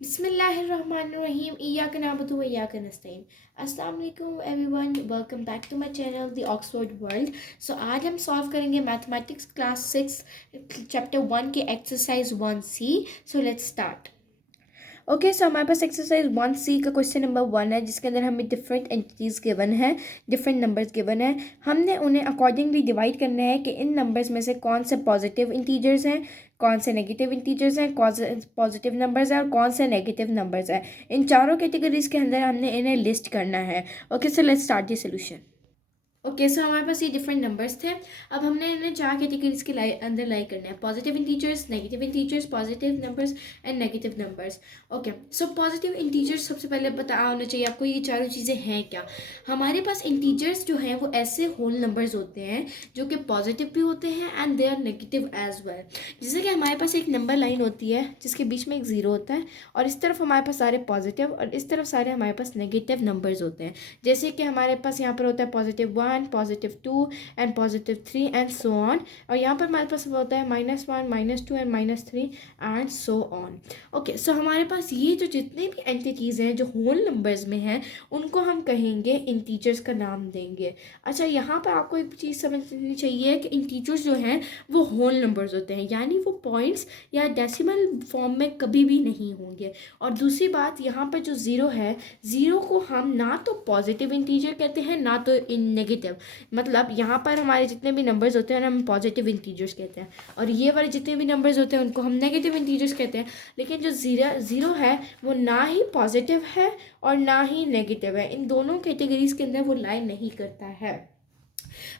बिस्मिल्लाहिर्रहमानिर्रहीम इय्याका नअबुदु व इय्याका नस्तईन। अस्सलाम वालेकुम everyone, welcome back to my channel the Oxford world. आज हम सॉल्व करेंगे मैथमेटिक्स क्लास 6 चैप्टर 1 के exercise 1C। So let's start. Okay, so हमारे पास एक्सरसाइज 1C का क्वेश्चन नंबर 1 है, जिसके अंदर हमें डिफरेंट एंटिटीज़ गिवन है, डिफरेंट नंबर्स गिवन है। हमने उन्हें अकॉर्डिंगली डिवाइड करना है कि इन नंबर्स में से कौन से पॉजिटिव इंटीजर्स हैं, कौन से नेगेटिव इंटीजर्स हैं, कौन से पॉजिटिव नंबर्स हैं और कौन से नेगेटिव नंबर्स हैं। इन चारों कैटेगरीज के अंदर हमने इन्हें लिस्ट करना है। Okay, so let's start the solution. Okay, so हमारे पास ये डिफरेंट नंबर्स थे। अब हमने इन्हें चार कैटेगरीज के अंदर लाई करना है: positive integers, negative integers, positive numbers and negative numbers. Okay, so positive integers सबसे पहले पता होना चाहिए आपको ये चारों चीज़ें हैं क्या। हमारे पास इंटीजर्स जो हैं वो ऐसे होल नंबर्स होते हैं जो कि पॉजिटिव भी होते हैं and they are negative as well. जैसे कि हमारे पास एक नंबर लाइन होती है जिसके बीच में एक ज़ीरो होता है और इस तरफ हमारे पास सारे पॉजिटिव और इस तरफ सारे हमारे पास नेगेटिव नंबर्स होते हैं। जैसे कि हमारे पास यहाँ पर होता है +1, +2 एंड +3 एंड सो ऑन। और यहाँ पर हमारे पास होता है -1, -2 and -3 and so on. Okay, so हमारे पास ये जो जितने भी एंटिटीज़ हैं जो होल नंबर्स में हैं उनको हम कहेंगे इंटीजर्स का नाम देंगे। अच्छा, यहाँ पर आपको एक चीज़ समझनी चाहिए कि इंटीजर्स जो हैं वो होल नंबर्स होते हैं, यानी वो पॉइंट्स या डेसिमल फॉर्म में कभी भी नहीं होंगे। और दूसरी बात, यहाँ पर जो ज़ीरो है, ज़ीरो को हम ना तो पॉजिटिव इंटीजर कहते हैं ना तो नेगेटिव। मतलब यहाँ पर हमारे जितने भी नंबर्स होते हैं हम पॉजिटिव इंटीजर्स कहते हैं और ये वाले जितने भी नंबर्स होते हैं उनको हम नेगेटिव इंटीजर्स कहते हैं। लेकिन जो ज़ीरो है वो ना ही पॉजिटिव है और ना ही नेगेटिव है, इन दोनों कैटेगरीज के अंदर वो लाइन नहीं करता है।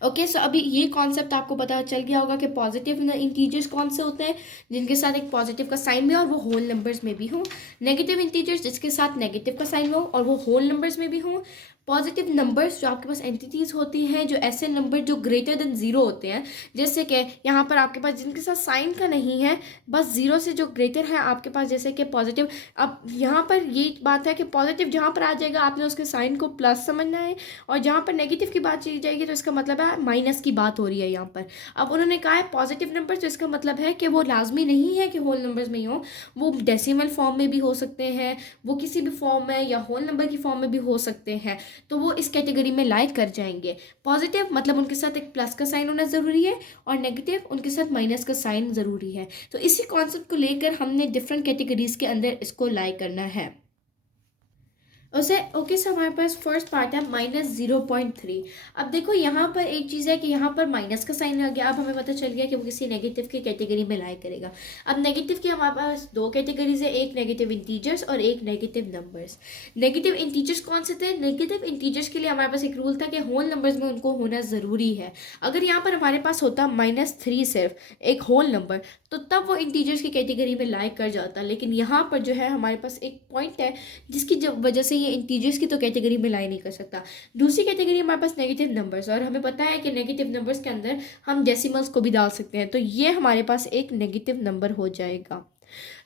ओके, सो अभी ये कॉन्सेप्ट आपको पता चल गया होगा कि पॉजिटिव इंटीजर्स कौन से होते हैं जिनके साथ एक पॉजिटिव का साइन भी हो और वो होल नंबर्स में भी हो, नेगेटिव इंटीजर्स जिसके साथ नेगेटिव का साइन हो और वो होल नंबर्स में भी हो। पॉजिटिव नंबर्स जो आपके पास एंटिटीज़ होती हैं, जो ऐसे नंबर जो ग्रेटर देन ज़ीरो होते हैं, जैसे कि यहाँ पर आपके पास जिनके साथ साइन का नहीं है, बस ज़ीरो से जो ग्रेटर है आपके पास, जैसे कि पॉजिटिव। अब यहाँ पर ये बात है कि पॉजिटिव जहाँ पर आ जाएगा आपने उसके साइन को प्लस समझना है और जहाँ पर नेगेटिव की बात की जाएगी तो इसका मतलब है माइनस की बात हो रही है यहाँ पर। अब उन्होंने कहा है पॉजिटिव नंबर, तो इसका मतलब है कि वो लाजमी नहीं है कि होल नंबर्स में ही हो, वो डेसिमल फॉर्म में भी हो सकते हैं, वो किसी भी फॉर्म में या होल नंबर की फॉर्म में भी हो सकते हैं, तो वो इस कैटेगरी में लाइक कर जाएंगे। पॉजिटिव मतलब उनके साथ एक प्लस का साइन होना ज़रूरी है और नेगेटिव उनके साथ माइनस का साइन ज़रूरी है। तो इसी कॉन्सेप्ट को लेकर हमने डिफरेंट कैटेगरीज के अंदर इसको लाइक करना है उसे। ओके, सो हमारे पास फर्स्ट पार्ट है -0.3। अब देखो यहाँ पर एक चीज़ है कि यहाँ पर माइनस का साइन आ गया। अब हमें पता चल गया कि वो किसी नेगेटिव की कैटेगरी में लाइक करेगा। अब नेगेटिव की हमारे पास दो कैटेगरीज है, एक नेगेटिव इंटीजर्स और एक नेगेटिव नंबर्स। नेगेटिव इंटीजर्स कौन से थे? नेगेटिव इंटीजर्स के लिए हमारे पास एक रूल था कि होल नंबर्स में उनको होना ज़रूरी है। अगर यहाँ पर हमारे पास होता -3 सिर्फ एक होल नंबर, तो तब वो इंटीजर्स की कैटेगरी में लाइक कर जाता। लेकिन यहाँ पर जो है हमारे पास एक पॉइंट है जिसकी वजह से ये इंटीजर्स की तो कैटेगरी में लाई नहीं कर सकता। दूसरी कैटेगरी हमारे पास नेगेटिव नंबर्स, और हमें पता है कि नेगेटिव नंबर्स के अंदर हम डेसिमल्स को भी डाल सकते हैं, तो ये हमारे पास एक नेगेटिव नंबर हो जाएगा।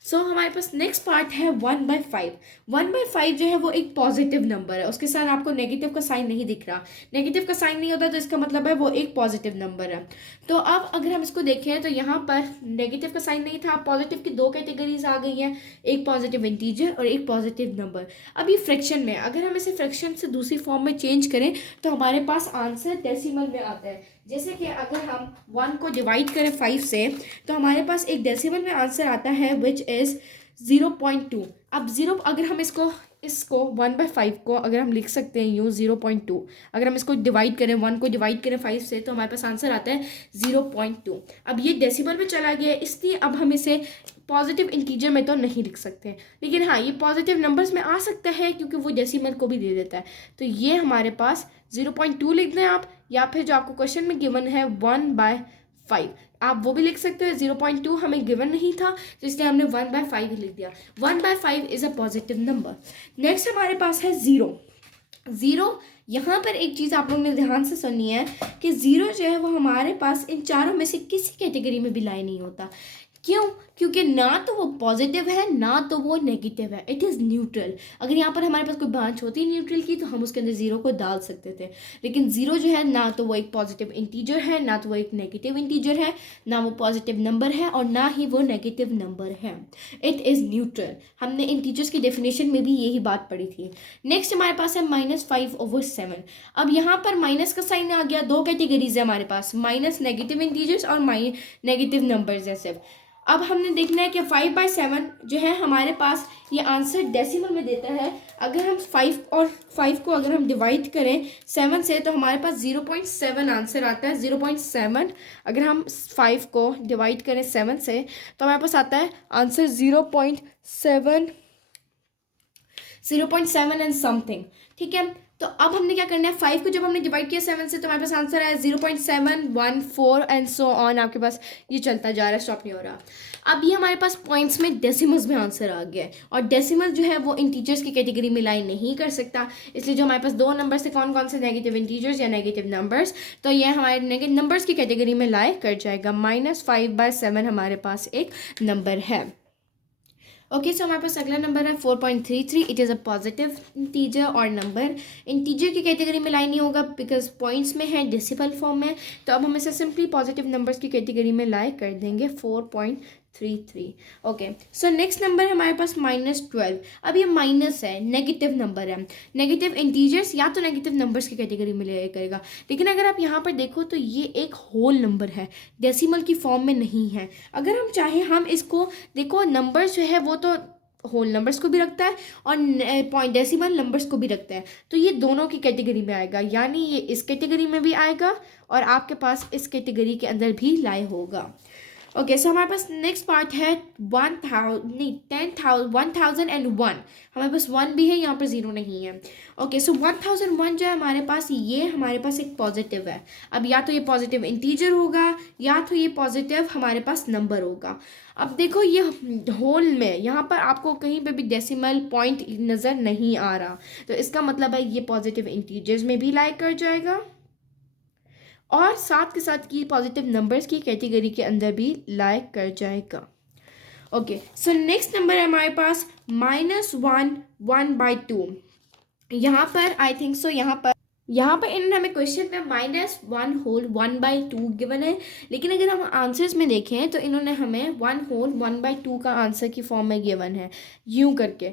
सो हमारे पास नेक्स्ट पार्ट है 1/5। 1/5 जो है वो एक पॉजिटिव नंबर है, उसके साथ आपको नेगेटिव का साइन नहीं दिख रहा। नेगेटिव का साइन नहीं होता तो इसका मतलब है वो एक पॉजिटिव नंबर है। तो अब अगर हम इसको देखें तो यहाँ पर नेगेटिव का साइन नहीं था, पॉजिटिव की दो कैटेगरीज आ गई हैं, एक पॉजिटिव इंटीजर और एक पॉजिटिव नंबर। अब ये फ्रैक्शन में, अगर हम इसे फ्रैक्शन से दूसरी फॉर्म में चेंज करें तो हमारे पास आंसर डेसिमल में आता है। जैसे कि अगर हम 1 को डिवाइड करें 5 से तो हमारे पास एक डेसिमल में आंसर आता है विच इज़ 0.2। अब ज़ीरो, अगर हम इसको 1/5 को अगर हम लिख सकते हैं यूँ 0.2, अगर हम इसको डिवाइड करें 1 को डिवाइड करें 5 से तो हमारे पास आंसर आता है 0.2। अब ये डेसिमल में चला गया, इसलिए अब हम इसे पॉजिटिव इंटीजर में तो नहीं लिख सकते, लेकिन हाँ ये पॉजिटिव नंबर्स में आ सकता है क्योंकि वो डेसिमल को भी दे देता है। तो ये हमारे पास 0.2 लिख दें आप, या फिर जो आपको क्वेश्चन में गिवन है 1/5 आप वो भी लिख सकते हो। 0.2 हमें गिवन नहीं था तो इसलिए हमने 1/5 ही लिख दिया। 1/5 is a positive number. Next हमारे पास है ज़ीरो। ज़ीरो, यहाँ पर एक चीज़ आप लोगों ने ध्यान से सुननी है कि ज़ीरो जो है वो हमारे पास इन चारों में से किसी कैटेगरी में भी लाई नहीं होता। क्यों? क्योंकि ना तो वो पॉजिटिव है ना तो वो नेगेटिव है, इट इज़ न्यूट्रल। अगर यहाँ पर हमारे पास कोई ब्रांच होती न्यूट्रल की तो हम उसके अंदर ज़ीरो को डाल सकते थे, लेकिन ज़ीरो जो है ना तो वो एक पॉजिटिव इंटीजर है ना तो वो एक नेगेटिव इंटीजर है, ना वो पॉजिटिव नंबर है और ना ही वो नेगेटिव नंबर है, इट इज़ न्यूट्रल। हमने इंटीजर्स की डेफिनेशन में भी यही बात पढ़ी थी। नेक्स्ट हमारे पास है -5/7। अब यहाँ पर माइनस का साइन आ गया, दो कैटेगरीज है हमारे पास, माइनस नेगेटिव इंटीजर्स और नेगेटिव नंबर्स है सिर्फ। अब हमने देखना है कि 5/7 जो है हमारे पास ये आंसर डेसिमल में देता है। अगर हम 5 को अगर हम डिवाइड करें 7 से तो हमारे पास 0.7 आंसर आता है। 0.7 अगर हम 5 को डिवाइड करें 7 से तो हमारे पास आता है आंसर 0.7 एंड समथिंग। ठीक है, तो अब हमने क्या करना है, 5 को जब हमने डिवाइड किया 7 से तो हमारे पास आंसर आया 0.714 एंड सो ऑन। आपके पास ये चलता जा रहा है, स्टॉप नहीं हो रहा। अब ये हमारे पास पॉइंट्स में डेसिमल्स में आंसर आ गया है, और डेसिमल जो है वो इंटीजर्स की कैटेगरी में लाई नहीं कर सकता, इसलिए जो हमारे पास दो नंबर से कौन कौन से नेगेटिव इंटीजर्स या नेगेटिव नंबर्स, तो ये हमारे नेगेटिव नंबर्स की कैटेगरी में लाई कर जाएगा। -5/7 हमारे पास एक नंबर है। ओके, सो हमारे पास अगला नंबर है 4.33। It is a positive integer और नंबर इंटीजर की कैटेगरी में लाई नहीं होगा बिकॉज पॉइंट्स में है, डेसिमल फॉर्म में, तो अब हम इसे सिंपली पॉजिटिव नंबर्स की कैटेगरी में लाई कर देंगे 4.33। ओके, सो नेक्स्ट नंबर है हमारे पास -12। अब ये माइनस है, नेगेटिव नंबर है, नेगेटिव इंटीजर्स या तो नेगेटिव नंबर्स की कैटेगरी में ले करेगा, लेकिन अगर आप यहाँ पर देखो तो ये एक होल नंबर है, डेसिमल की फॉर्म में नहीं है। अगर हम चाहें हम इसको देखो, नंबर्स जो है वो तो होल नंबर्स को भी रखता है और पॉइंट डेसिमल नंबर्स को भी रखता है, तो ये दोनों की कैटेगरी में आएगा, यानी ये इस कैटेगरी में भी आएगा और आपके पास इस कैटेगरी के अंदर भी लाई होगा। ओके, सो हमारे पास नेक्स्ट पार्ट है 1001। हमारे पास 1 भी है, यहाँ पर 0 नहीं है। ओके, सो 1001 जो है हमारे पास, ये हमारे पास एक पॉजिटिव है। अब या तो ये पॉजिटिव इंटीजर होगा या तो ये पॉजिटिव हमारे पास नंबर होगा। अब देखो ये होल में यहाँ पर आपको कहीं पे भी डेसिमल पॉइंट नज़र नहीं आ रहा, तो इसका मतलब है ये पॉजिटिव इंटीजर्स में भी लाई कर जाएगा और साथ के साथ की पॉजिटिव नंबर्स की कैटेगरी के अंदर भी लाइक कर जाएगा। ओके, सो नेक्स्ट नंबर है हमारे पास -1/2। यहाँ पर आई थिंक सो यहाँ पर इन्होंने हमें क्वेश्चन में -1/2 गिवन है, लेकिन अगर हम आंसर्स में देखें तो इन्होंने हमें 1/2 का आंसर की फॉर्म में गिवन है, यूं करके।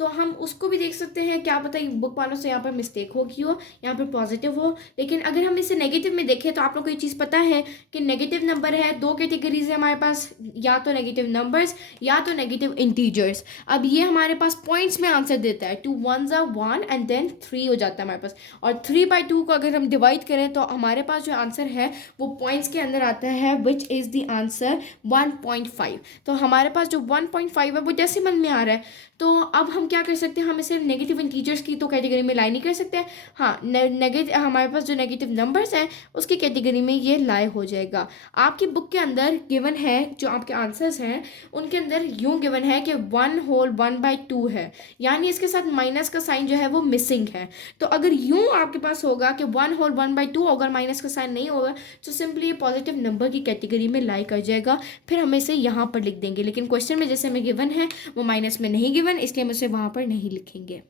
तो हम उसको भी देख सकते हैं, क्या पता बुक वालों से यहाँ पर मिस्टेक हो गई हो, यहाँ पर पॉजिटिव हो। लेकिन अगर हम इसे नेगेटिव में देखें तो आप लोग को ये चीज़ पता है कि नेगेटिव नंबर है, दो कैटेगरीज है हमारे पास, या तो नेगेटिव नंबर्स या तो नेगेटिव इंटीजर्स। अब ये हमारे पास पॉइंट्स में आंसर देता है, 2 1s are 1 एंड देन 3 हो जाता है हमारे पास, और 3/2 को अगर हम डिवाइड करें तो हमारे पास जो आंसर है वो पॉइंट्स के अंदर आता है, विच इज़ द आंसर 1.5। तो हमारे पास जो 1.5 है वो डेसिमल में आ रहा है, तो अब हम क्या कर सकते हैं, हम इसे नेगेटिव इंटीजर्स की तो कैटेगरी में लाई नहीं कर सकते हैं। हाँ, नेगेटिव हमारे पास जो नेगेटिव नंबर्स हैं उसकी कैटेगरी में ये लाई हो जाएगा। आपकी बुक के अंदर गिवन है, जो आपके आंसर्स हैं उनके अंदर यूँ गिवन है कि 1/2 है, यानी इसके साथ माइनस का साइन जो है वो मिसिंग है। तो अगर यूँ आपके पास होगा कि 1/2, अगर माइनस का साइन नहीं होगा तो सिंपली ये पॉजिटिव नंबर की कैटेगरी में लाई कर जाएगा, फिर हम इसे यहाँ पर लिख देंगे। लेकिन क्वेश्चन में जैसे हमें गिवन है वो माइनस में नहीं गिवन, इसलिए हम उसे वहां पर नहीं लिखेंगे।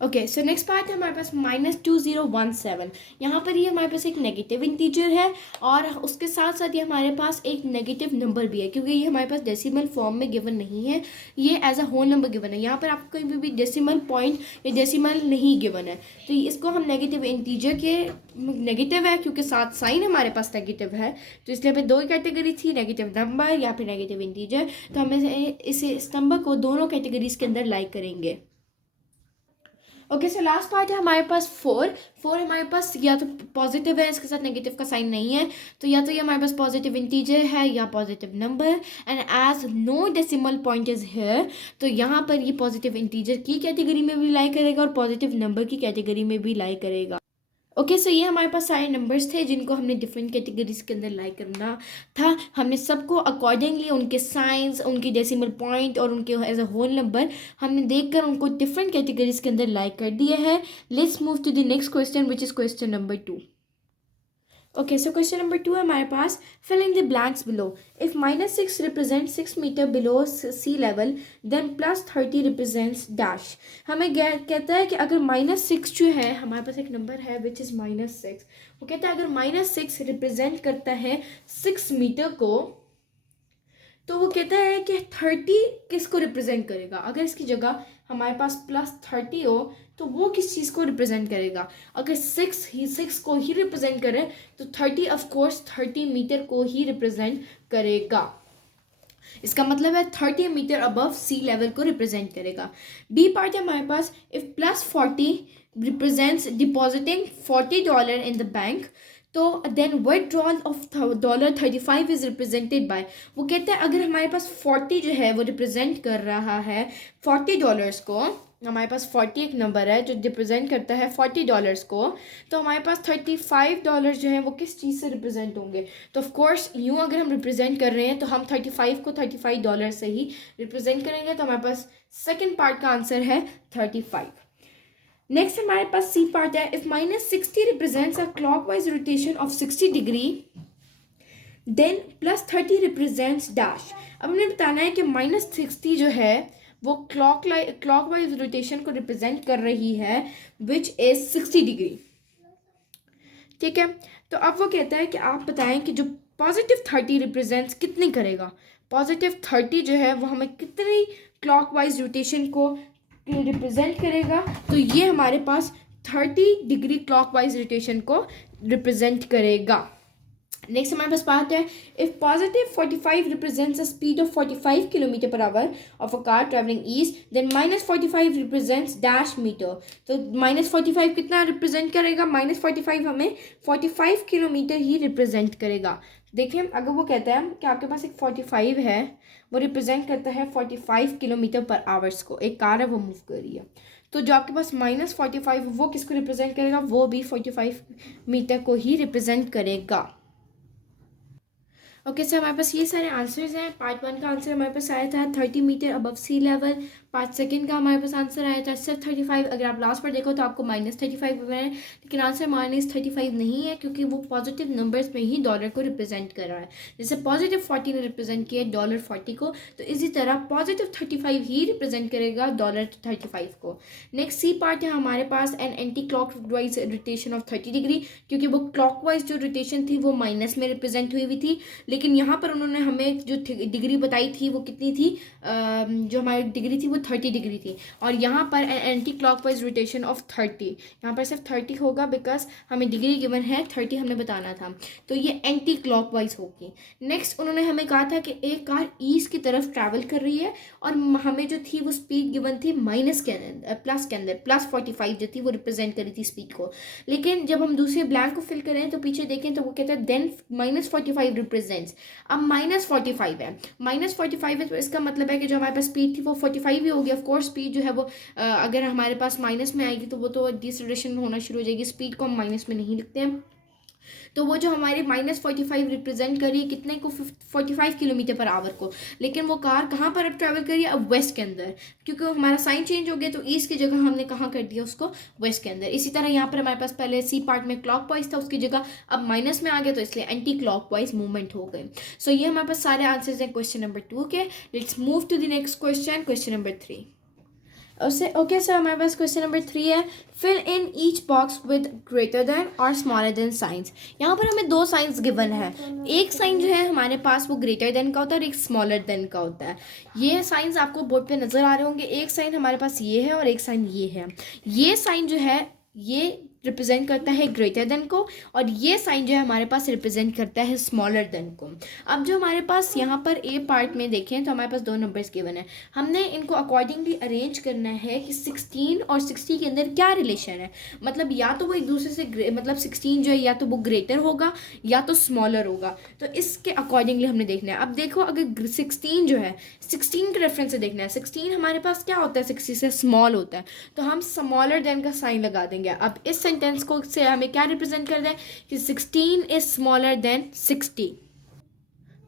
ओके, सो नेक्स्ट पार्ट है हमारे पास -2017। यहाँ पर ये हमारे पास एक नेगेटिव इंटीजर है और उसके साथ साथ ये हमारे पास एक नेगेटिव नंबर भी है, क्योंकि ये हमारे पास डेसिमल फॉर्म में गिवन नहीं है, ये as a whole number given है। यहाँ पर आपको कहीं भी डेसिमल पॉइंट या डेसिमल नहीं गिवन है, तो इसको हम नेगेटिव इंटीजर के नेगेटिव है क्योंकि साथ साइन हमारे पास नेगेटिव है, तो इसलिए हमें दो कैटेगरी थी, नेगेटिव नंबर या फिर नेगेटिव इंटीजर, तो हमें इस नंबर को दोनों कैटेगरीज के अंदर लाइक करेंगे। ओके, सो लास्ट पार्ट है हमारे पास 4 हमारे पास या तो पॉजिटिव है, इसके साथ नेगेटिव का साइन नहीं है, तो या तो ये हमारे पास पॉजिटिव इंटीजर है या positive number, and as no decimal point is here, तो यहाँ पर ये पॉजिटिव इंटीजर की कैटेगरी में भी लाई करेगा और पॉजिटिव नंबर की कैटेगरी में भी लाई करेगा। ओके, सो ये हमारे पास सारे नंबर्स थे जिनको हमने डिफरेंट कैटेगरीज के अंदर लाइक करना था। हमने सबको अकॉर्डिंगली उनके साइंस, उनके डेसिमल पॉइंट और उनके एज अ होल नंबर हमने देखकर उनको डिफरेंट कैटेगरीज के अंदर लाइक कर दिया है। Let's move to the next question which is question number 2। Okay, so question number 2 है हमारे पास, fill in the blanks below. If -6 represent 6 metre below sea level, then +30 represents dash. हमें कहता है कि अगर -6 जो है, हमारे पास एक नंबर है विच इज़ -6, वो कहता है अगर -6 रिप्रेजेंट करता है 6 मीटर को, तो वो कहता है कि 30 किसको रिप्रेजेंट करेगा। अगर इसकी जगह हमारे पास +30 हो तो वो किस चीज़ को रिप्रेजेंट करेगा। अगर 6 को ही रिप्रेजेंट करे तो 30 ऑफ कोर्स 30 मीटर को ही रिप्रेजेंट करेगा। इसका मतलब है 30 मीटर अबव सी लेवल को रिप्रेजेंट करेगा। बी पार्ट है हमारे पास, if +40 represents depositing $40 in the bank, तो then withdrawal of $35 is represented by. वो कहते हैं अगर हमारे पास 40 जो है वो रिप्रेजेंट कर रहा है $40 को, हमारे पास 40 एक नंबर है जो रिप्रेजेंट करता है $40 को, तो हमारे पास $35 जो है वो किस चीज़ से रिप्रेजेंट होंगे। तो ऑफ कोर्स यूँ अगर हम रिप्रेजेंट कर रहे हैं तो हम 35 को $35 से ही रिप्रेजेंट करेंगे, तो हमारे पास सेकेंड पार्ट का आंसर है 35। नेक्स्ट हमारे पास सी पार्ट है, if -60 represents a clockwise rotation of 60 degree, then +30 represents dash. अब हमें बताना है कि -60 जो है वो क्लॉकवाइज रोटेशन को रिप्रेजेंट कर रही है विच इज 60 डिग्री। ठीक है, तो अब वो कहता है कि आप बताएं कि जो +30 रिप्रेजेंट्स कितनी करेगा। +30 जो है वो हमें कितनी क्लॉकवाइज रोटेशन को रिप्रेजेंट करेगा, तो ये हमारे पास 30 डिग्री क्लॉकवाइज रोटेशन को रिप्रेजेंट करेगा। नेक्स्ट हमारे पास बात है, if +45 represents a speed of 45 kilometre per hour of a car travelling east, then -45 represents dash metre. तो -45 कितना रिप्रेजेंट करेगा, -45 हमें 45 किलोमीटर ही रिप्रेजेंट करेगा। देखिए अगर वो कहता है कि आपके पास एक 45 है, वो रिप्रेजेंट करता है 45 किलोमीटर पर आवर्स को, एक कार है वो मूव कर रही है, तो जो आपके पास -45 वो किसको रिप्रेजेंट करेगा, वो भी 45 मीटर को ही रिप्रेजेंट करेगा। ओके सर, हमारे पास ये सारे आंसर्स हैं। पार्ट 1 का आंसर हमारे पास आया था 30 metre above sea level. Part 2 का हमारे पास आंसर आया था सिर्फ 35। अगर आप लास्ट पर देखो तो आपको -35 बना है, लेकिन आंसर -35 नहीं है क्योंकि वो पॉजिटिव नंबर्स में ही डॉलर को रिप्रेजेंट कर रहा है। जैसे +40 ने रिप्रेजेंट किया $40 को, तो इसी तरह +35 ही रिप्रेजेंट करेगा $35 को। नेक्स्ट सी पार्ट है हमारे पास, an anticlockwise rotation of 30 degree, क्योंकि वो क्लॉकवाइज जो रोटेशन थी वो माइनस में रिप्रेजेंट हुई हुई थी, लेकिन यहाँ पर उन्होंने हमें जो डिग्री बताई थी वो कितनी थी, जो हमारी डिग्री थी वो 30 डिग्री थी, और यहाँ पर एंटी क्लॉकवाइज रोटेशन ऑफ 30, यहाँ पर सिर्फ 30 होगा बिकॉज हमें डिग्री गिवन है 30 हमने बताना था, तो ये एंटी क्लॉकवाइज होगी। नेक्स्ट उन्होंने हमें कहा था कि एक कार ईस्ट की तरफ ट्रैवल कर रही है और हमें जो थी वो स्पीड गिवन थी माइनस के अंदर, प्लस के अंदर, +45 जो थी वो रिप्रेजेंट करी थी स्पीड को। लेकिन जब हम दूसरे ब्लैंक को फिल करें तो पीछे देखें तो वो कहता है देन -45 रिप्रेजेंट्स। अब -45 है, -45 है, तो इसका मतलब है कि जो हमारे पास स्पीड थी वो 45 ही होगी। ऑफकोर्स स्पीड जो है वो अगर हमारे पास माइनस में आएगी तो वो तो डिसलेशन होना शुरू हो जाएगी। स्पीड को हम माइनस में नहीं लिखते हैं, तो वो जो हमारे -45 रिप्रेजेंट करी है कितने को, 45 किलोमीटर पर आवर को। लेकिन वो कार कहाँ पर अब ट्रैवल करी है, अब वेस्ट के अंदर, क्योंकि हमारा साइन चेंज हो गया तो ईस्ट की जगह हमने कहाँ कर दिया उसको, वेस्ट के अंदर। इसी तरह यहाँ पर हमारे पास पहले सी पार्ट में क्लॉकवाइज था, उसकी जगह अब माइनस में आ गया, तो इसलिए एंटी क्लॉकवाइज मूवमेंट हो गई। सो ये हमारे पास सारे आंसर्स हैं क्वेश्चन नंबर 2 के। Let's move to the next question, question number 3। Okay sir, हमारे पास क्वेश्चन नंबर 3 है, fill in each box with greater than और स्मॉलर देन साइंस। यहाँ पर हमें 2 साइंस गिवन है। एक साइन जो है हमारे पास वो ग्रेटर देन का होता है और एक स्मॉलर देन का होता है। ये साइंस आपको बोर्ड पे नज़र आ रहे होंगे। एक साइन हमारे पास ये है और एक साइन ये है। ये साइन जो है ये रिप्रेजेंट करता है ग्रेटर देन को, और ये साइन जो है हमारे पास रिप्रेजेंट करता है स्मॉलर देन को। अब जो हमारे पास यहाँ पर ए पार्ट में देखें तो हमारे पास 2 नंबर्स गिवन है। हमने इनको अकॉर्डिंगली अरेंज करना है कि 16 और 60 के अंदर क्या रिलेशन है। मतलब या तो वो एक दूसरे से मतलब 16 जो है या तो वो ग्रेटर होगा या तो स्मॉलर होगा, तो इसके अकॉर्डिंगली हमने देखना है। अब देखो अगर 16 जो है 16 के रेफरेंस से देखना है, 16 हमारे पास क्या होता है, 60 से स्मॉल होता है, तो हम स्मॉलर देन का साइन लगा देंगे। अब इस सेंटेंस को से हमें क्या रिप्रेजेंट कर दें कि 16 is smaller than 60।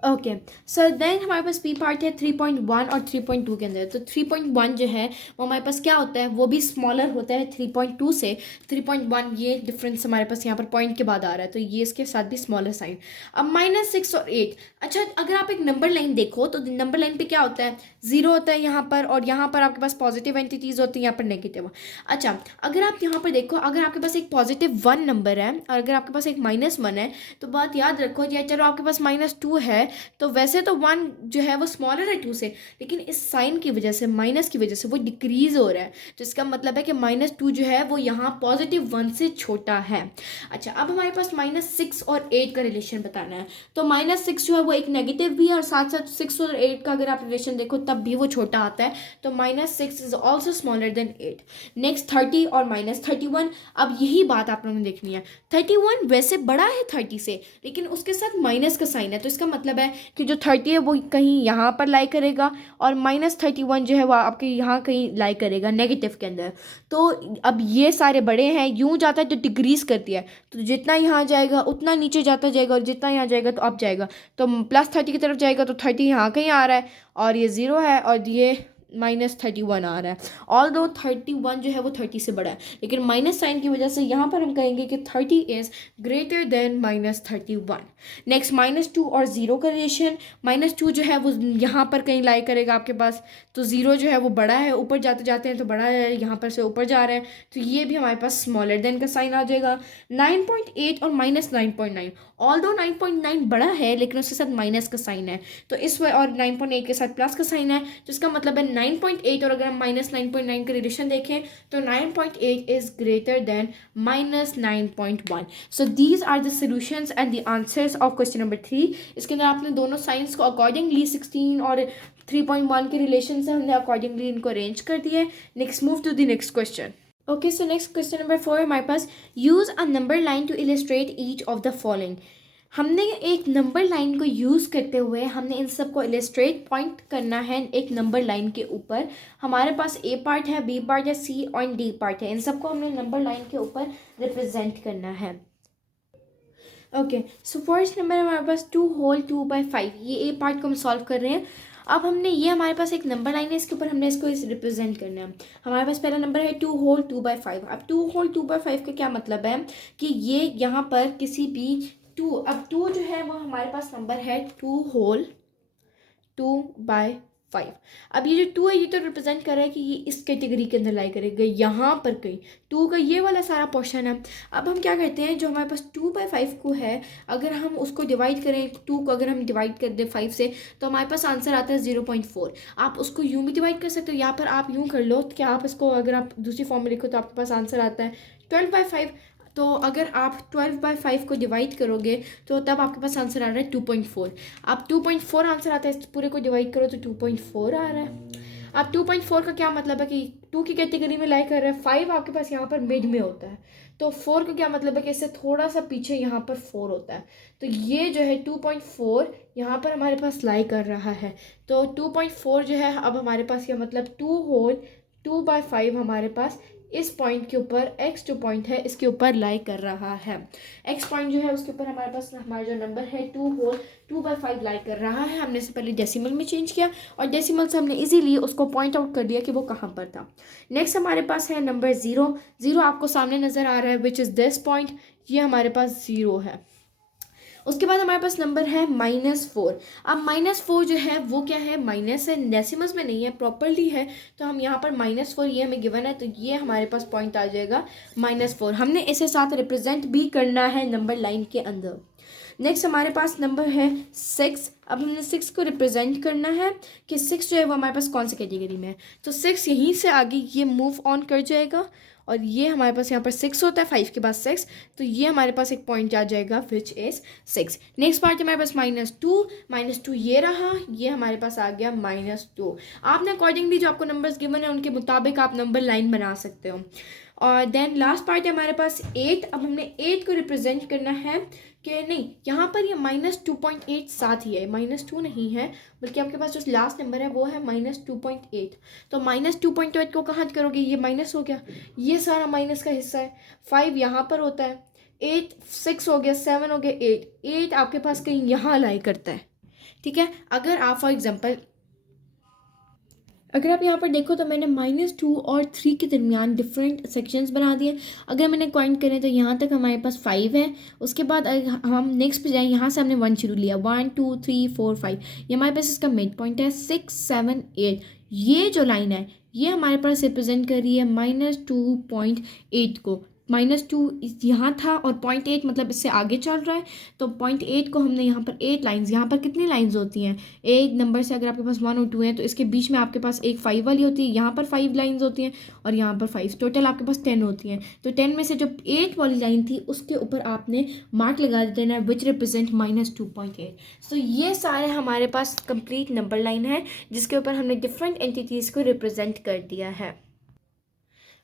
Okay, so then हमारे पास बी पार्ट है 3.1 और 3.2 के अंदर। तो 3.1 जो है वो हमारे पास क्या होता है, वो भी स्मॉलर होता है 3.2 से। 3.1 ये डिफरेंस हमारे पास यहाँ पर पॉइंट के बाद आ रहा है, तो ये इसके साथ भी स्मॉलर साइन। अब -6 और 8। अच्छा, अगर आप एक नंबर लाइन देखो तो नंबर लाइन पे क्या होता है, जीरो होता है यहाँ पर, और यहाँ पर आपके पास पॉजिटिव एंटिटीज होती है, यहाँ पर नेगेटिव। अच्छा, अगर आप यहाँ पर देखो, अगर आपके पास एक +1 नंबर है और अगर आपके पास एक -1 है, तो बात याद रखो, या चलो आपके पास -2 है, तो वैसे तो 1 जो है वो स्मॉलर है 2 से, लेकिन इस साइन की वजह से, माइनस की वजह से वो डिक्रीज हो रहा है, तो इसका मतलब है कि -2 जो है वो यहाँ +1 से छोटा है। अच्छा, अब हमारे पास -6 और 8 का रिलेशन बताना है। तो -6 जो है वो एक नेगेटिव भी है, और साथ साथ 6 और 8 का अगर आप रिलेशन देखो तब भी वो छोटा आता है, तो -6 is also smaller than 8। Next 30 और -31। अब यही बात आप लोगों ने देखनी है। 31 वैसे बड़ा है 30 से, लेकिन उसके साथ माइनस का साइन है, तो इसका मतलब है कि जो 30 है वो कहीं यहाँ पर लाई करेगा, और -31 जो है वो आपके यहाँ कहीं लाई करेगा नेगेटिव के अंदर। तो अब ये सारे बड़े हैं, यूँ जाता है तो डिक्रीज करती है, तो जितना यहाँ जाएगा उतना नीचे जाता जाएगा, और जितना यहाँ जाएगा तो अप जाएगा। तो +30 की तरफ जाएगा तो 30 यहाँ कहीं आ रहा है, और ये 0 है, और ये -31 आ रहा है। ऑल दो 31 जो है वो 30 से बड़ा है, लेकिन माइनस साइन की वजह से यहाँ पर हम कहेंगे कि 30 इज ग्रेटर देन -31। नेक्स्ट -2 और 0 का रिलेशन। -2 जो है वो यहाँ पर कहीं लाई करेगा आपके पास, तो 0 जो है वो बड़ा है, ऊपर जाते जाते हैं तो बड़ा है, यहाँ पर से ऊपर जा रहा है, तो ये भी हमारे पास स्मॉलर देन का साइन आ जाएगा। 9.8 और -9.9। ऑल दो 9.9 बड़ा है, लेकिन उसके साथ माइनस का साइन है, तो इस वजह, और 9.8 के साथ प्लस का साइन है, तो इसका मतलब है 9.8, और अगर हम -9.9 का रिलेशन देखें तो 9.8 is greater than -9.1। So these are the solutions and the answers of question number 3। इसके अंदर आपने दोनों साइंस को अकॉर्डिंगली 16 और 3.1 के रिलेशन से हमने अकॉर्डिंगली इनको अरेंज कर दिए। Next move to the next question. Okay, so next question number 4 हमारे पास, use a number line to illustrate each of the following. हमने एक नंबर लाइन को यूज़ करते हुए हमने इन सब को इलिस्ट्रेट पॉइंट करना है एक नंबर लाइन के ऊपर। हमारे पास ए पार्ट है, बी पार्ट है, सी और डी पार्ट है, इन सबको हमने नंबर लाइन के ऊपर रिप्रेजेंट करना है। ओके, सो फर्स्ट नंबर हमारे पास 2/2/5, ये ए पार्ट को हम सॉल्व कर रहे हैं। अब हमने ये, हमारे पास एक नंबर लाइन है, इसके ऊपर हमने इसको रिप्रेजेंट करना है। हमारे पास पहला नंबर है 2/2/5। अब 2/2/5 का क्या मतलब है कि ये यहाँ पर किसी भी 2, अब 2 जो है वो हमारे पास नंबर है 2/2/5। अब ये जो 2 है ये तो रिप्रेजेंट कर रहा है कि ये इस कैटेगरी के अंदर लाई करेगा, यहाँ पर कहीं 2 का ये वाला सारा पोर्शन है। अब हम क्या करते हैं, जो हमारे पास 2/5 को है, अगर हम उसको डिवाइड करें, 2 को अगर हम डिवाइड कर दें 5 से, तो हमारे पास आंसर आता है 0.4। आप उसको यूँ भी डिवाइड कर सकते हो, यहाँ पर आप यूँ कर लो कि आप इसको अगर आप दूसरी फॉर्म में लिखो तो आपके पास आंसर आता है 12/5। तो अगर आप 12/5 को डिवाइड करोगे तो तब आपके पास आंसर आ रहा है 2.4। आप 2.4 आंसर आता है, इस पूरे को डिवाइड करो तो 2.4 आ रहा है। अब 2.4 का क्या मतलब है कि 2 की कैटेगरी में लाई कर रहे हैं, 5 आपके पास यहाँ पर मिड में होता है, तो 4 का क्या मतलब है कि इससे थोड़ा सा पीछे यहाँ पर 4 होता है, तो ये जो है 2.4 यहाँ पर हमारे पास लाई कर रहा है। तो 2.4 जो है, अब हमारे पास क्या मतलब 2/5 हमारे पास इस पॉइंट के ऊपर, x जो पॉइंट है इसके ऊपर लाई कर रहा है। x पॉइंट जो है उसके ऊपर हमारे पास हमारा जो नंबर है 2/2/5 लाई कर रहा है। हमने इससे पहले डेसिमल में चेंज किया, और डेसिमल से हमने इजीली उसको पॉइंट आउट कर दिया कि वो कहाँ पर था। नेक्स्ट हमारे पास है नंबर 0 आपको सामने नज़र आ रहा है, विच इज़ दिस पॉइंट, ये हमारे पास 0 है। उसके बाद हमारे पास नंबर है -4। अब -4 जो है वो क्या है, माइनस है, डेसिमल्स में नहीं है, प्रॉपरली है, तो हम यहाँ पर -4 ये हमें गिवन है, तो ये हमारे पास पॉइंट आ जाएगा -4। हमने इसे साथ रिप्रेजेंट भी करना है नंबर लाइन के अंदर। नेक्स्ट हमारे पास नंबर है 6। अब हमने 6 को रिप्रेजेंट करना है कि 6 जो है वो हमारे पास कौन सी कैटेगरी में है, तो 6 यहीं से आगे ये मूव ऑन कर जाएगा, और ये हमारे पास यहाँ पर 6 होता है, 5 के बाद 6, तो ये हमारे पास एक पॉइंट आ जाएगा विच इज़ 6। नेक्स्ट पार्ट हमारे पास -2 ये रहा, ये हमारे पास आ गया -2। आपने अकॉर्डिंगली जो आपको नंबर्स गिवन है उनके मुताबिक आप नंबर लाइन बना सकते हो। और देन लास्ट पार्ट है हमारे पास 8। अब हमने 8 को रिप्रेजेंट करना है कि नहीं, यहाँ पर ये -2.8 साथ ही है, -2 नहीं है, बल्कि आपके पास जो लास्ट नंबर है वो है -2.8। तो -2.8 को कहाँ करोगे, ये माइनस हो गया, ये सारा माइनस का हिस्सा है, 5 यहाँ पर होता है, 8 6 हो गया, 7 हो गया, 8 आपके पास कहीं यहाँ लाई करता है, ठीक है। अगर आप फॉर एग्जांपल अगर आप यहाँ पर देखो तो मैंने -2 और 3 के दरमियान डिफरेंट सेक्शंस बना दिए। अगर मैंने काउंट करें तो यहाँ तक हमारे पास 5 है। उसके बाद अगर हम नेक्स्ट पे जाएं, यहाँ से हमने 1 शुरू लिया, 1 2 3 4 5, ये हमारे पास इसका मिड पॉइंट है। 6 7 8, ये जो लाइन है ये हमारे पास रिप्रेजेंट कर रही है -2.8 को। -2 यहाँ था और 0.8 मतलब इससे आगे चल रहा है, तो 0.8 को हमने यहाँ पर 8 लाइन्स, यहाँ पर कितनी लाइन्स होती हैं, एक नंबर से अगर आपके पास 1 और 2 है तो इसके बीच में आपके पास एक 5 वाली होती है, यहाँ पर 5 लाइन्स होती हैं और यहाँ पर 5, टोटल आपके पास 10 होती हैं। तो 10 में से जो 8 वाली लाइन थी उसके ऊपर आपने मार्क लगा देना है विच रिप्रेजेंट -2.8। सो ये सारे हमारे पास कंप्लीट नंबर लाइन है जिसके ऊपर हमने डिफरेंट एंटिटीज़ को रिप्रेजेंट कर दिया है।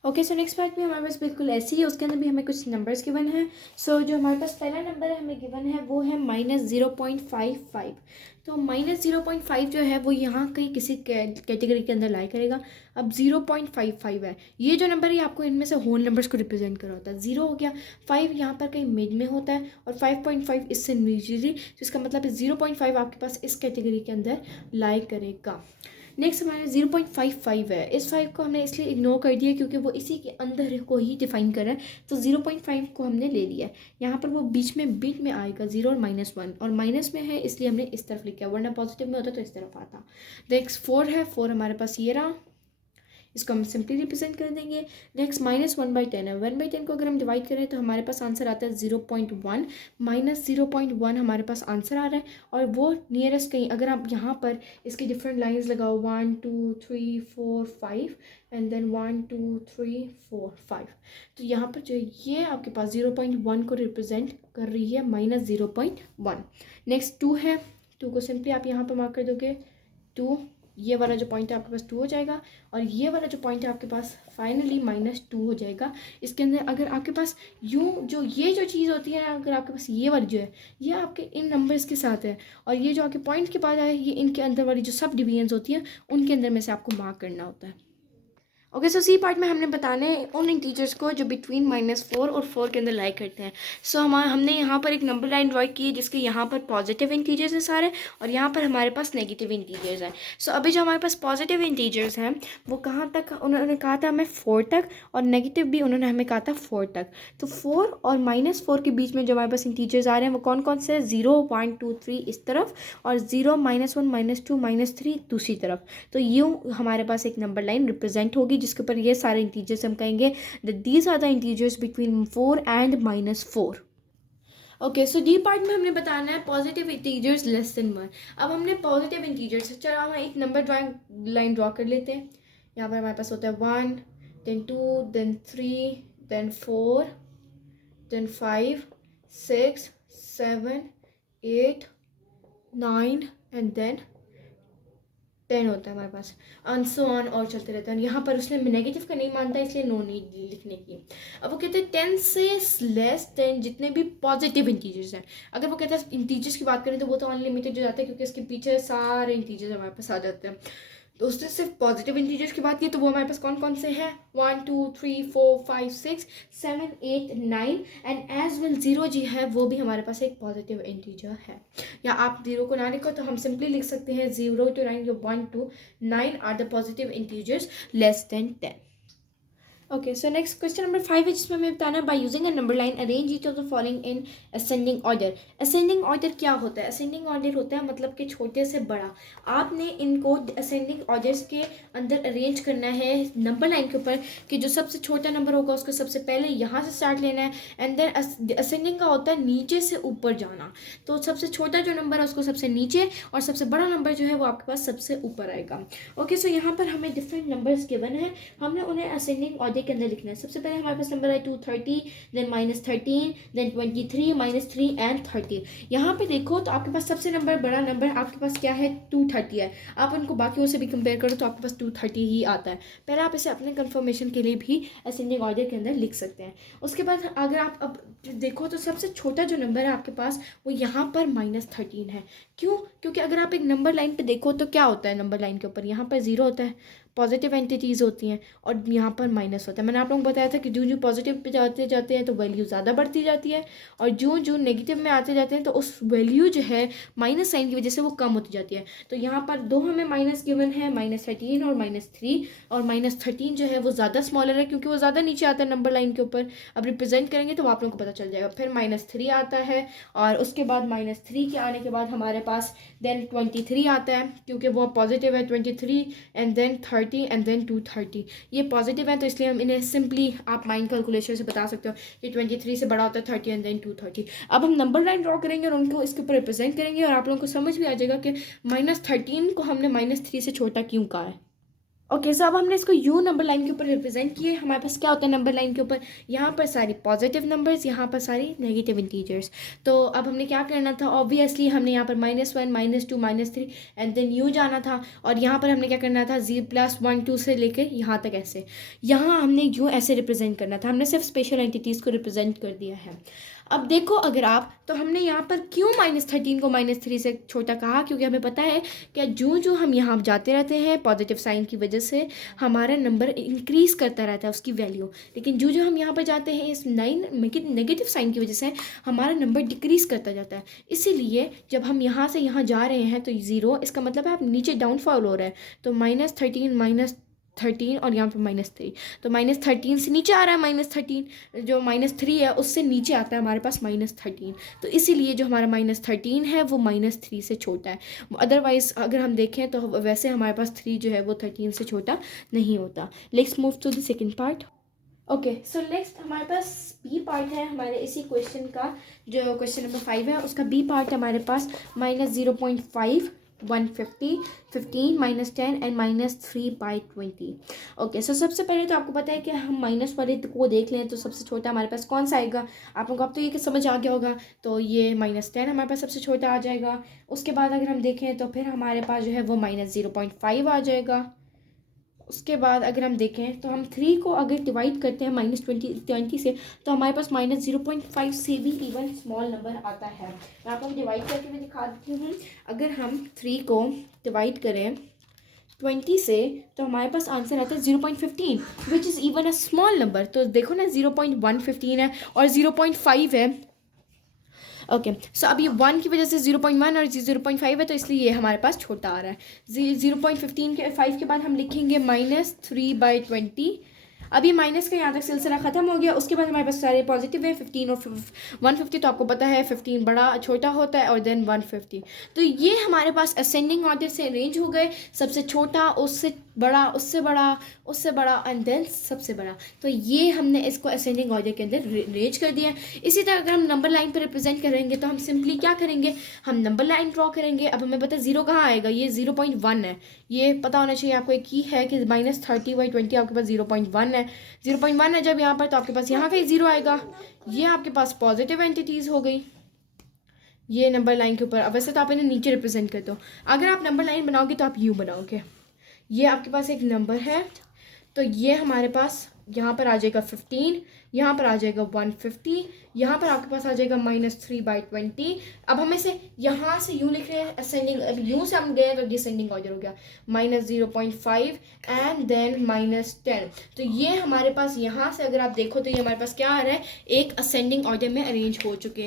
ओके, सो नेक्स्ट पार्ट में हमारे पास बिल्कुल ऐसी है, उसके अंदर भी हमें कुछ नंबर्स गिवन है। सो जो हमारे पास पहला नंबर है हमें गिवन है वो है -0.55। तो -0.5 जो है वो यहाँ कहीं किसी कैटेगरी के अंदर लाई करेगा। अब 0.55 है, ये जो नंबर है आपको इनमें से होल नंबर्स को रिप्रेजेंट कर होता है। 0 हो गया, 5 यहाँ पर कहीं मिड में होता है और 5.5 इससे नीचे, तो इसका मतलब है 0.5 आपके पास इस कैटेगरी के अंदर लाई करेगा। नेक्स्ट हमारे 0.55 है, इस 5 को हमने इसलिए इग्नोर कर दिया क्योंकि वो इसी के अंदर को ही डिफाइन कर रहा है, तो 0.5 को हमने ले लिया है। यहाँ पर वो बीच में आएगा 0 और -1, और माइनस में है इसलिए हमने इस तरफ लिखा, वरना पॉजिटिव में होता तो इस तरफ आता। नेक्स्ट 4 है, 4 हमारे पास ये रहा, इसको हम सिंपली रिप्रेजेंट कर देंगे। नेक्स्ट -1/10 है, 1/10 को अगर हम डिवाइड करें तो हमारे पास आंसर आता है 0.1, -0.1 हमारे पास आंसर आ रहा है। और वो नियरेस्ट कहीं अगर आप यहाँ पर इसकी डिफरेंट लाइंस लगाओ 1 2 3 4 5 एंड देन 1 2 3 4 5, तो यहाँ पर जो ये आपके पास 0.1 को रिप्रेजेंट कर रही है -0.1। नेक्स्ट 2 है, 2 को सिंपली आप यहाँ पर मार्क कर दोगे 2, ये वाला जो पॉइंट है आपके पास 2 हो जाएगा और ये वाला जो पॉइंट है आपके पास फाइनली -2 हो जाएगा। इसके अंदर अगर आपके पास यूँ जो ये जो चीज़ होती है, अगर आपके पास ये वाली जो है ये आपके इन नंबर्स के साथ है और ये जो आपके पॉइंट के बाद आए ये इनके अंदर वाली जो सब डिवीजन्स होती हैं उनके अंदर में से आपको मार्क करना होता है। ओके, सो सी पार्ट में हमने बताने उन इंटीजर्स को जो बिटवीन -4 और 4 के अंदर लाई करते हैं। सो हमने यहाँ पर एक नंबर लाइन ड्रॉ की है जिसके यहाँ पर पॉजिटिव इंटीजर्स हैं सारे और यहाँ पर हमारे पास नेगेटिव इंटीजर्स हैं। सो अभी जो हमारे पास पॉजिटिव इंटीजर्स हैं वो कहाँ तक, उन्होंने कहा था हमें 4 तक, और नेगेटिव भी उन्होंने हमें कहा था 4 तक। तो 4 और -4 के बीच में जो हमारे पास इंटीजर्स आ रहे हैं वो कौन कौन से हैं, 0 1 2 3 इस तरफ और 0 -1 -2 -3 दूसरी तरफ। तो यूँ हमारे पास एक नंबर लाइन रिप्रेजेंट होगी जिसके ऊपर ये सारे इंटीजर्स हम कहेंगे that these are the integers between 4 and -4। Okay, so D part में हमने बताना है पॉजिटिव इंटीजर्स लेस देन 1। अब हमने पॉजिटिव इंटीजर्स, चलो हम एक नंबर ड्राइंग लाइन ड्रॉ कर लेते हैं। यहाँ पर हमारे पास होता है 1 then 2 then 3 then 4 then 5 6 7 8 9 and then 10 होता है हमारे पास, एंड सो ऑन और चलते रहता है। यहाँ पर उसने नेगेटिव का नहीं मानता इसलिए नो नहीं लिखने की। अब वो कहते हैं 10 से लेस देन जितने भी पॉजिटिव इंटीजर्स हैं। अगर वो कहते हैं इंटीजर्स की बात करें तो वो तो अनलिमिटेड हो जाता है क्योंकि इसके पीछे सारे इंटीजर्स हमारे पास आ जाते हैं। तो उसने सिर्फ पॉजिटिव इंटीजर्स की बात की तो वो हमारे पास कौन कौन से हैं, 1 2 3 4 5 6 7 8 9 एंड एज वेल 0 जी है वो भी हमारे पास एक पॉजिटिव इंटीजर है। या आप 0 को ना लिखो तो हम सिंपली लिख सकते हैं 0 to 9 या 1 to 9 are the positive integers less than 10। Okay, so next question number 5 है जिसमें हमें बताना है by using a number line arrange each of the following in ascending order. Ascending order क्या होता है, असेंडिंग ऑर्डर होता है मतलब कि छोटे से बड़ा। आपने इनको असेंडिंग ऑर्डर्स के अंदर अरेंज करना है नंबर लाइन के ऊपर कि जो सबसे छोटा नंबर होगा उसको सबसे पहले यहाँ से स्टार्ट लेना है एंड देन असेंडिंग का होता है नीचे से ऊपर जाना। तो सबसे छोटा जो नंबर है उसको सबसे नीचे और सबसे बड़ा नंबर जो है वो आपके पास सबसे ऊपर आएगा। ओके, सो यहाँ पर हमें डिफरेंट नंबर्स गिवन है, हमने उन्हें असेंडिंग ऑर्डर के अंदर लिखना है। सबसे पहले हमारे पास नंबर है 230 देन -13 देन 23 -3 एंड 30। यहाँ पे देखो तो आपके पास सबसे बड़ा नंबर आपके पास क्या है, 230 है। आप उनको बाकियों से भी कंपेयर करो तो आपके पास 230 ही आता है। पहले आप इसे अपने कंफर्मेशन के लिए भी असेंडिंग ऑर्डर के अंदर लिख सकते हैं। उसके बाद अगर आप अब देखो तो सबसे छोटा जो नंबर है आपके पास वो यहाँ पर -13 है। क्यों? क्योंकि अगर आप एक नंबर लाइन पे देखो तो क्या होता है, नंबर लाइन के ऊपर यहाँ पर 0 होता है, पॉजिटिव एंटिटीज़ होती हैं और यहाँ पर माइनस होता है। मैंने आप लोगों को बताया था कि जो जो पॉजिटिव पे जाते जाते हैं तो वैल्यू ज़्यादा बढ़ती जाती है, और जो जो नेगेटिव में आते जाते हैं तो उस वैल्यू जो है माइनस साइन की वजह से वो कम होती जाती है। तो यहाँ पर दो हमें माइनस गिवन है, -13 और -3, और -13 जो है वो ज़्यादा स्मॉलर है क्योंकि वो ज़्यादा नीचे आता है नंबर लाइन के ऊपर। अब रिप्रेजेंट करेंगे तो आप लोगों को पता चल जाएगा। फिर -3 आता है, और उसके बाद -3 के आने के बाद हमारे पास देन 23 आता है क्योंकि वो पॉजिटिव है 23, एंड देन 30 एंड देन 230। ये पॉजिटिव है तो इसलिए हम इन्हें सिंपली आप माइंड कैलकुलेशन से बता सकते हो कि 23 से बड़ा होता है 30 एंड देन 230। अब हम नंबर लाइन ड्रॉ करेंगे और उनको इसके ऊपर रिप्रेजेंट करेंगे और आप लोगों को समझ भी आ जाएगा कि -13 को हमने -3 से छोटा क्यों कहा है। ओके, सो अब हमने इसको यू नंबर लाइन के ऊपर रिप्रेजेंट किए। हमारे पास क्या होता है नंबर लाइन के ऊपर, यहाँ पर सारी पॉजिटिव नंबर्स, यहाँ पर सारी नेगेटिव इंटीजर्स। तो अब हमने क्या करना था, ऑब्वियसली हमने यहाँ पर -1 -2 -3 एंड देन यू जाना था, और यहाँ पर हमने क्या करना था 0+1 2 से लेकर यहाँ तक ऐसे, यहाँ हमने यू ऐसे रिप्रेजेंट करना था। हमने सिर्फ स्पेशल एंटिटीज़ को रिप्रेजेंट कर दिया है। अब देखो अगर आप, तो हमने यहाँ पर क्यों -13 को -3 से छोटा कहा, क्योंकि हमें पता है कि जो हम यहाँ जाते रहते हैं पॉजिटिव साइन की वजह से हमारा नंबर इंक्रीज़ करता रहता है उसकी वैल्यू, लेकिन जो हम यहाँ पर जाते हैं इस नेगेटिव साइन की वजह से हमारा नंबर डिक्रीज़ करता जाता है। इसीलिए जब हम यहाँ से यहाँ जा रहे हैं तो 0, इसका मतलब है आप नीचे डाउनफॉल हो रहा है। तो -13 और यहाँ पर -3, तो -13 से नीचे आ रहा है -13, जो -3 है उससे नीचे आता है हमारे पास -13। तो इसीलिए जो हमारा -13 है वो -3 से छोटा है। अदरवाइज़ अगर हम देखें तो वैसे हमारे पास 3 जो है वो 13 से छोटा नहीं होता। Let's move to the second part. Okay, so next हमारे पास बी पार्ट है हमारे इसी क्वेश्चन का, जो क्वेश्चन नंबर 5 है उसका बी पार्ट है हमारे पास -0.5 150 15 -10 एंड -3/20। ओके, सो सबसे पहले तो आपको पता है कि हम माइनस वाले को देख लें तो सबसे छोटा हमारे पास कौन सा आएगा। आप लोगों को अब तो ये कि समझ आ गया होगा, तो ये -10 हमारे पास सबसे छोटा आ जाएगा। उसके बाद अगर हम देखें तो फिर हमारे पास जो है वो -0.5 आ जाएगा। उसके बाद अगर हम देखें तो हम 3 को अगर डिवाइड करते हैं -20 से तो हमारे पास -0.5 से भी इवन स्मॉल नंबर आता है। मैं आपको डिवाइड करके भी दिखा देती हूँ। अगर हम 3 को डिवाइड करें 20 से तो हमारे पास आंसर आता है 0.15 which is even a small number. तो देखो ना 0.115 है और 0.5 है। ओके, सो अब ये 1 की वजह से 0.1 और 0.5 है तो इसलिए ये हमारे पास छोटा आ रहा है। 0.15 के 5 के बाद हम लिखेंगे -3/20। अभी माइनस का यहाँ तक सिलसिला ख़त्म हो गया। उसके बाद हमारे पास सारे पॉजिटिव है 15 और 150। तो आपको पता है 15 बड़ा छोटा होता है और देन 150। तो ये हमारे पास असेंडिंग ऑर्डर से अरेंज हो गए, सबसे छोटा, उससे बड़ा, उससे बड़ा, उससे बड़ा एंड देन सबसे बड़ा। तो ये हमने इसको असेंडिंग ऑर्डर के अंदर अरेंज कर दिया। इसी तरह अगर हम नंबर लाइन पर रिप्रेजेंट करेंगे तो हम सिंपली क्या करेंगे, हम नंबर लाइन ड्रॉ करेंगे। अब हमें पता है 0 कहाँ आएगा, ये 0.1 है। ये पता होना चाहिए आपको एक ही है कि -30/20 आपके पास 0.1 है। 0.1 है जब यहाँ पर तो आपके पास यहाँ कहीं 0 आएगा। ये आपके पास पॉजिटिव एंटिटीज़ हो गई ये नंबर लाइन के ऊपर। अब वैसे तो आप इन्हें नीचे रिप्रेजेंट करते हो, अगर आप नंबर लाइन बनाओगे तो आप यूँ बनाओगे। ये आपके पास एक नंबर है तो ये हमारे पास यहाँ पर आ जाएगा 15, यहाँ पर आ जाएगा 150, यहाँ पर आपके पास आ जाएगा -3/20। अब हम इसे यहाँ से यूँ लिख रहे हैं असेंडिंग, अब यूँ से हम गए तो डिसेंडिंग ऑर्डर हो गया -0.5 एंड देन -10। तो ये हमारे पास यहाँ से अगर आप देखो तो ये हमारे पास क्या आ रहा है, एक असेंडिंग ऑर्डर में अरेंज हो चुके हैं।